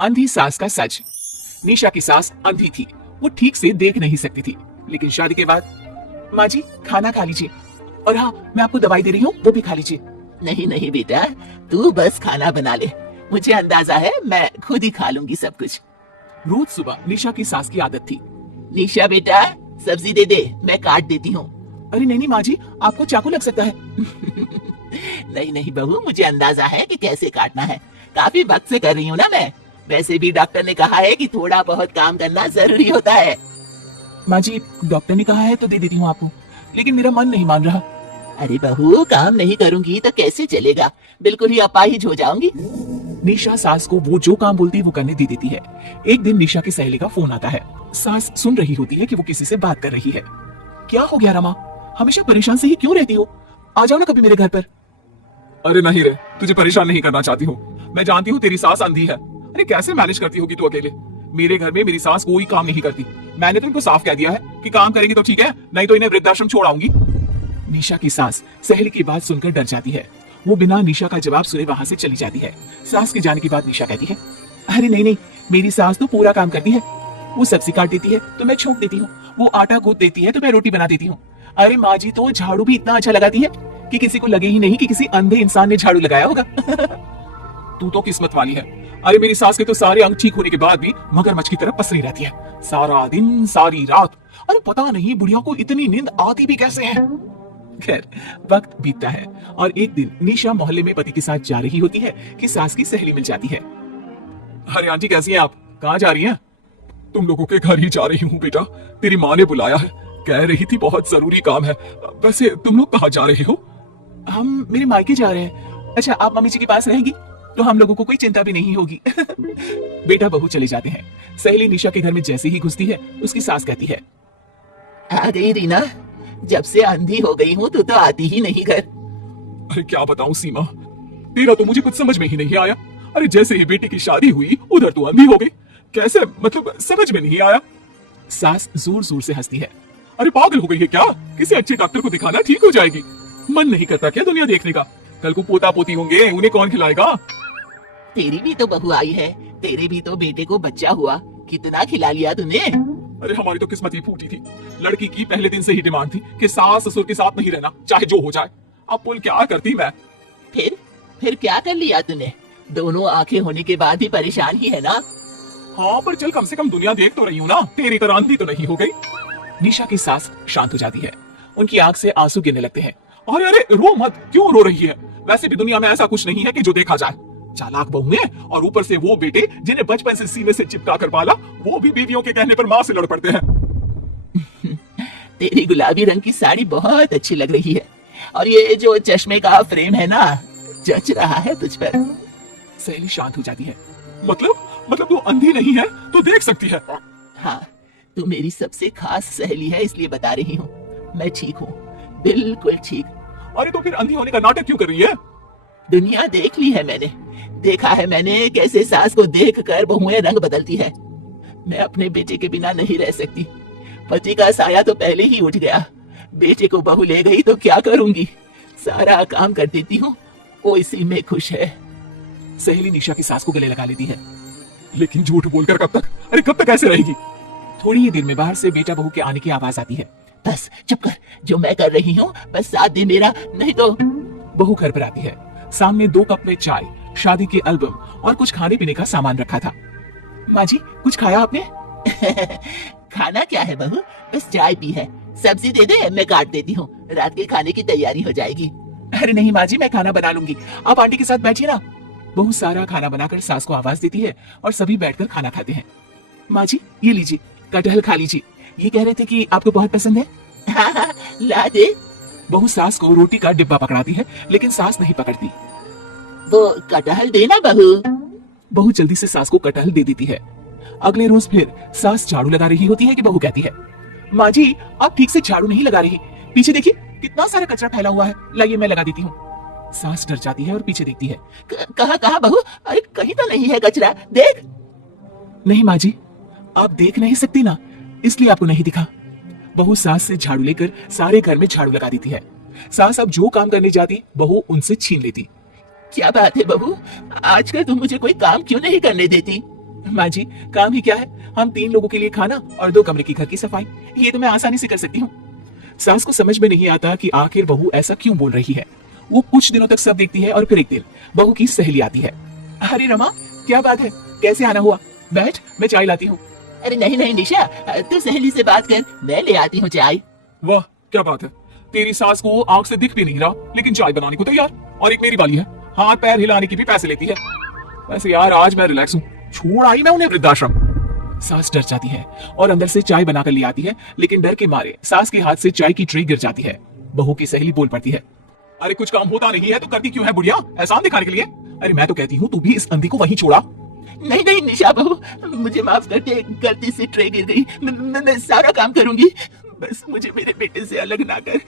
अंधी सास का सच। निशा की सास अंधी थी, वो ठीक से देख नहीं सकती थी, लेकिन शादी के बाद माँ जी खाना खा लीजिए, और हाँ मैं आपको दवाई दे रही हूँ वो भी खा लीजिए। नहीं नहीं बेटा, तू बस खाना बना ले, मुझे अंदाजा है मैं खुद ही खा लूंगी सब कुछ। रोज सुबह निशा की सास की आदत थी। निशा बेटा, सब्जी दे दे, मैं काट देती हूँ। अरे नहीं नहीं माँ जी, आपको चाकू लग सकता है। नहीं नहीं बहू, मुझे अंदाजा है कि कैसे काटना है, काफी वक्त से कर रही हूँ ना मैं। वैसे भी डॉक्टर ने कहा है कि थोड़ा बहुत काम करना जरूरी होता है। माँ जी डॉक्टर ने कहा है तो दे देती हूँ आपको, लेकिन मेरा मन नहीं मान रहा। अरे बहू, काम नहीं करूंगी तो कैसे चलेगा, बिल्कुल ही अपाहिज हो जाऊंगी। निशा सास को वो जो काम बोलती है वो करने दे देती है। एक दिन निशा की सहेली का फोन आता है। सास सुन रही होती है कि वो किसी से बात कर रही है। क्या हो गया रमा, हमेशा परेशान से ही क्यों रहती हो, आ जाओ ना कभी मेरे घर पर। अरे नहीं रे, तुझे परेशान नहीं करना चाहती हूँ। मैं जानती हूँ तेरी सास अंधी है। अरे कैसे मैनेज करती होगी तू अकेले। मेरे घर में मेरी सास कोई काम नहीं करती। मैंने तो इनको साफ कह दिया है कि काम करेगी तो ठीक है, नहीं तो इन्हें वृद्धाश्रम छोड़ आऊंगी। निशा की सास सहेली की बात सुनकर डर जाती है। वो बिना निशा का जवाब सुने वहां से चली जाती है। सास के जाने के बाद निशा कहती है, अरे नहीं नहीं, मेरी सास तो पूरा काम करती है। वो सब्जी काट देती है तो मैं छोंक देती हूँ, वो आटा गूंथ देती है तो मैं रोटी बना देती हूँ। अरे माँ जी तो झाड़ू भी इतना अच्छा लगाती है कि किसी को लगे ही नहीं कि किसी अंधे इंसान ने झाड़ू लगाया होगा। तू तो किस्मत वाली है। अरे मेरी सास के तो सारे अंग ठीक होने के बाद भी मगरमच्छ की तरह पसरी रहती है, सारा दिन सारी रात। अरे पता नहीं बुढ़िया को इतनी नींद आती भी कैसे है। खैर वक्त बीतता है और एक दिन निशा मोहल्ले में पति के साथ जा रही होती है कि सास की सहेली मिल जाती है। अरे आंटी कैसी हैं आप, कहाँ जा रही हैं? तुम लोगों के घर ही जा रही हूँ बेटा, तेरी माँ ने बुलाया है, कह रही थी बहुत जरूरी काम है। वैसे तुम लोग कहाँ जा रहे हो? हम मेरे मायके जा रहे हैं। अच्छा आप मम्मी जी के पास रहेंगी तो हम लोगों को कोई चिंता भी नहीं होगी। बेटा बहू चले जाते हैं। सहेली निशा के घर में जैसे ही घुसती है उसकी सास कहती है, आ गई रीना, जब से अंधी हो गई हूँ तू तो आती ही नहीं घर। अरे क्या बताऊं सीमा, तेरा तो मुझे कुछ समझ में ही नहीं आया। अरे जैसे ही बेटी की शादी हुई उधर तू अंधी हो गई, कैसे, मतलब समझ में नहीं आया। सास जोर जोर से हंसती है। अरे पागल हो गई है क्या, किसी अच्छे डॉक्टर को दिखाना, ठीक हो जाएगी। मन नहीं करता क्या दुनिया देखने का? कल को पोता पोती होंगे, उन्हें कौन खिलाएगा? तेरी भी तो बहू आई है, तेरे भी तो बेटे को बच्चा हुआ, कितना खिला लिया तूने। अरे हमारी तो किस्मत ही फूटी थी। लड़की की पहले दिन से ही डिमांड थी कि सास ससुर के साथ नहीं रहना, चाहे जो हो जाए। अब बोल क्या करती मैं। फिर क्या कर लिया तूने? दोनों आंखें होने के बाद भी परेशान ही है ना? हाँ पर चल कम से कम दुनिया देख तो रही हूँ ना, तेरी तरह अंधी तो नहीं हो गई। निशा की सास शांत हो जाती है। उनकी आंख से आंसू गिरने लगते हैं। अरे अरे रो मत, क्यों रो रही है? वैसे भी दुनिया में ऐसा कुछ नहीं है कि जो देखा जाए। चालाक बहू है, और ऊपर से वो बेटे जिन्हें बचपन से सीने से चिपका कर पाला, वो भी बीवियों के कहने पर माँ से लड़ पड़ते हैं। तेरी गुलाबी रंग की साड़ी बहुत अच्छी लग रही है, और ये जो चश्मे का फ्रेम है ना, जच रहा है तुझ पर। सहेली शांत हो जाती है। मतलब तू अंधी नहीं है तो देख सकती है। हाँ, तू मेरी सबसे खास सहेली है इसलिए बता रही हूँ। मैं ठीक हूँ, बिल्कुल ठीक। अरे तो फिर अंधी होने का नाटक क्यों कर रही है? दुनिया देख ली है मैंने, देखा है मैंने कैसे सास को देख कर बहुएं रंग बदलती है। मैं अपने बेटे के बिना नहीं रह सकती। पति का साया तो पहले ही उठ गया, बेटे को बहू ले गई तो क्या करूंगी? सारा काम कर देती हूँ, वो इसी में खुश है। सहेली निशा की सास को गले लगा लेती है। लेकिन झूठ बोलकर कब तक? अरे कब तक ऐसे रहेगी? थोड़ी ही देर में बाहर से बेटा बहू के आने की आवाज आती है। बस चुप कर, जो मैं कर रही हूँ बस साथ दे मेरा, नहीं तो। बहू घर पर आती है। सामने 2 कप में चाय, शादी के एल्बम और कुछ खाने पीने का सामान रखा था। माँ जी कुछ खाया आपने? खाना क्या है बहू, बस चाय पी है। सब्जी दे दे, मैं काट देती हूँ, रात के खाने की तैयारी हो जाएगी। अरे नहीं माँ जी, मैं खाना बना लूंगी, आप आंटी के साथ बैठिए ना। बहू सारा खाना बनाकर सास को आवाज देती है और सभी बैठकर खाना खाते हैं। माँ जी ये लीजिए, कटहल खा लीजिए, ये कह रहे थे कि आपको बहुत पसंद है। हाँ, ला दे। बहू सास को रोटी का डिब्बा पकड़ाती है, लेकिन सास नहीं पकड़ती। वो कटहल देना बहू। बहू जल्दी से सास को कटहल दे देती है। अगले रोज फिर सास झाड़ू लगा रही होती है कि बहू कहती है, माँ जी आप ठीक से झाड़ू नहीं लगा रही, पीछे देखिए कितना सारा कचरा फैला हुआ है, लाइए मैं लगा देती हूँ। सास डर जाती है और पीछे देखती है। कहाँ कहाँ बहू? अरे कहीं तो नहीं है कचरा, देख। नहीं माँ जी, आप देख नहीं सकती ना, इसलिए आपको नहीं दिखा। बहू सास से झाड़ू लेकर सारे घर में झाड़ू लगा देती है। सास अब जो काम करने जाती बहू उनसे छीन लेती। क्या बात है बहू, आजकल तुम मुझे कोई काम क्यों नहीं करने देती? माँ जी, काम ही क्या है, हम 3 लोगों के लिए खाना और 2 कमरे की घर की सफाई, ये तो मैं आसानी से कर सकती हूँ। सास को समझ में नहीं आता कि आखिर बहू ऐसा क्यों बोल रही है। वो कुछ दिनों तक सब देखती है और फिर एक दिन बहू की सहेली आती है। अरे रमा, क्या बात है, कैसे आना हुआ? बैठ, मैं चाय लाती हूँ। अरे नहीं नहीं निशा, तू सहेली से बात कर, मैं ले आती हूँ चाय। वाह क्या बात है, तेरी सास को आंख से दिख भी नहीं रहा लेकिन चाय बनाने को तैयार, और एक मेरी वाली है, हाथ पैर हिलाने की भी पैसे लेती है। वैसे यार आज मैं रिलैक्स हूँ, छोड़ आई मैं उन्हें वृद्धाश्रम। सास डर जाती है और अंदर से चाय बनाकर ले आती है, लेकिन डर के मारे सास के हाथ से चाय की ट्रे गिर जाती है। बहू की सहेली बोल पड़ती है, अरे कुछ काम होता नहीं है तो करती क्यों है बुढ़िया, एहसान दिखाने के लिए? अरे मैं तो कहती हूँ तू भी इस अंधी को वहीं छोड़ा। नहीं नहीं निशा बहू, मुझे माफ कर दे, गलती से ट्रे गिर गई। मैं सारा काम करूंगी, बस मुझे मेरे बेटे से अलग ना कर,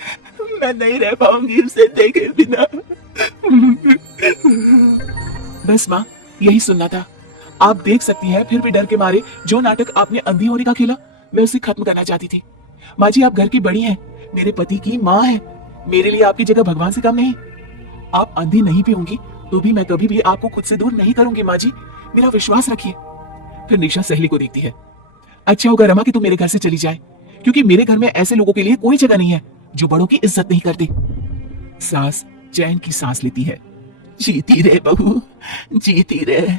मैं नहीं रह पाऊंगी उसे देखे बिना। बस माँ, यही सुनना था। आप देख सकती हैं, फिर भी डर के मारे जो नाटक आपने अंधी होने का खेला, मैं उसे खत्म करना चाहती थी। माँ जी, आप घर की बड़ी हैं, मेरे पति की माँ है, मेरे लिए आपकी जगह भगवान से कम नहीं। आप अंधी नहीं भी होंगी तो भी मैं कभी भी आपको खुद से दूर नहीं करूंगी माँ जी, मेरा विश्वास रखिए। फिर निशा सहेली को देखती है। अच्छा होगा रमा कि तू मेरे घर से चली जाए, क्योंकि मेरे घर में ऐसे लोगों के लिए कोई जगह नहीं है जो बड़ों की इज्जत नहीं करते। सास चैन की सांस लेती है। जीती रहे बहू, जीती रहे।